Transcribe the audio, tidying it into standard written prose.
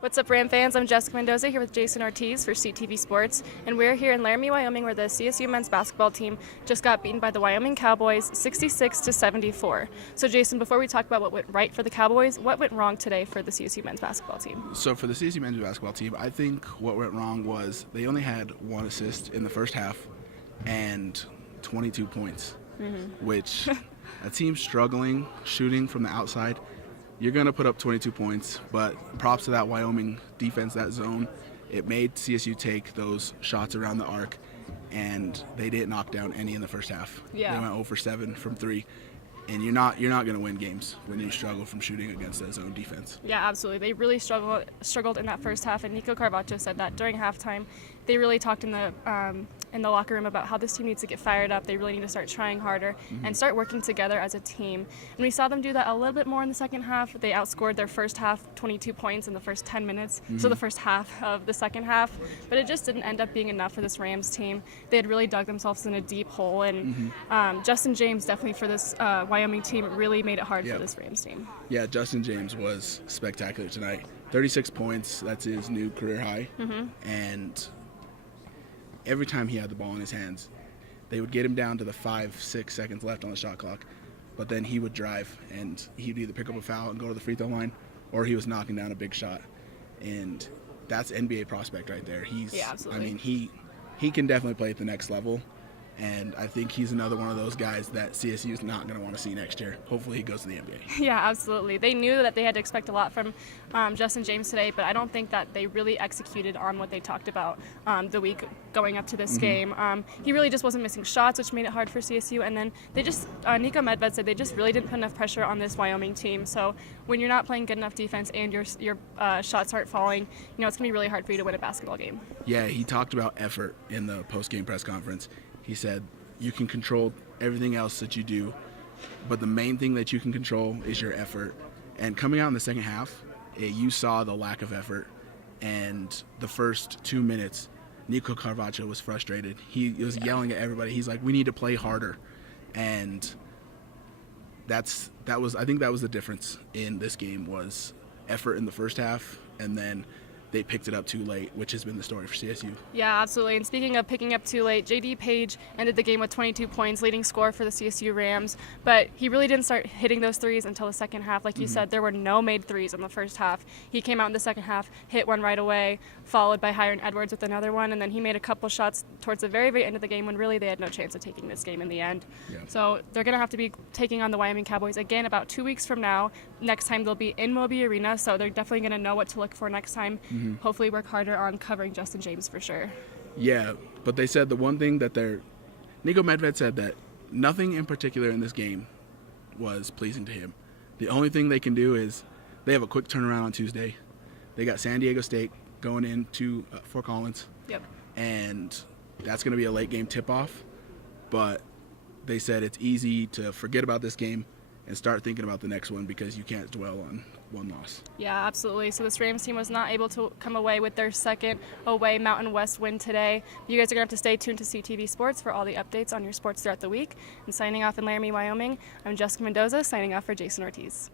What's up, Ram fans? I'm Jessica Mendoza here with Jayson Ortiz for CTV Sports, and we're here in Laramie, Wyoming, where the CSU men's basketball team just got beaten by the Wyoming Cowboys 66-74. So, Jayson, before we talk about what went right for the Cowboys, what went wrong today for the CSU men's basketball team? So for the CSU men's basketball team, I think what went wrong was they only had one assist in the first half and 22 points, which a team struggling shooting from the outside, you're going to put up 22 points, but props to that Wyoming defense, that zone. It made CSU take those shots around the arc, and they didn't knock down any in the first half. Yeah. They went 0 for 7 from 3, and you're not going to win games when you struggle from shooting against that zone defense. Yeah, absolutely. They really struggled in that first half, and Nico Carvacho said that during halftime. They really talked in the locker room about how this team needs to get fired up. They really need to start trying harder and start working together as a team. And we saw them do that a little bit more in the second half. They outscored their first half 22 points in the first 10 minutes, so the first half of the second half. But it just didn't end up being enough for this Rams team. They had really dug themselves in a deep hole, and Justin James definitely for this Wyoming team really made it hard for this Rams team. Yeah, Justin James was spectacular tonight. 36 points, that's his new career high. And every time he had the ball in his hands, they would get him down to the 5-6 seconds left on the shot clock, but then he would drive and he'd either pick up a foul and go to the free throw line, or he was knocking down a big shot. And that's NBA prospect right there. Absolutely. I mean, he can definitely play at the next level, and I think he's another one of those guys that CSU is not going to want to see next year. Hopefully he goes to the NBA. Yeah, absolutely. They knew that they had to expect a lot from Justin James today, but I don't think that they really executed on what they talked about the week going up to this game. He really just wasn't missing shots, which made it hard for CSU. And then they just, Nico Medved said they just really didn't put enough pressure on this Wyoming team. So when you're not playing good enough defense and your shots aren't falling, it's going to be really hard for you to win a basketball game. Yeah, he talked about effort in the post-game press conference. He said, you can control everything else that you do, but the main thing that you can control is your effort. And coming out in the second half, you saw the lack of effort. And the first 2 minutes, Nico Carvacho was frustrated. He was yelling at everybody. He's like, we need to play harder. And I think that was the difference in this game, was effort in the first half, and then they picked it up too late, which has been the story for CSU. Yeah, absolutely. And speaking of picking up too late, J.D. Page ended the game with 22 points, leading scorer for the CSU Rams. But he really didn't start hitting those threes until the second half. Like you said, there were no made threes in the first half. He came out in the second half, hit one right away, followed by Hiron Edwards with another one, and then he made a couple shots towards the very, very end of the game when really they had no chance of taking this game in the end. Yeah. So they're going to have to be taking on the Wyoming Cowboys again about 2 weeks from now. Next time they'll be in Moby Arena, so they're definitely going to know what to look for next time. Hopefully work harder on covering Justin James for sure. Yeah, but they said the one thing that Nico Medved said that nothing in particular in this game was pleasing to him. The only thing they can do is they have a quick turnaround on Tuesday. They got San Diego State going into Fort Collins. Yep. And that's going to be a late game tip-off. But they said it's easy to forget about this game and start thinking about the next one, because you can't dwell on one loss. Yeah, absolutely. So this Rams team was not able to come away with their second away Mountain West win today. You guys are going to have to stay tuned to CTV Sports for all the updates on your sports throughout the week. And signing off in Laramie, Wyoming, I'm Jessica Mendoza, signing off for Jayson Ortiz.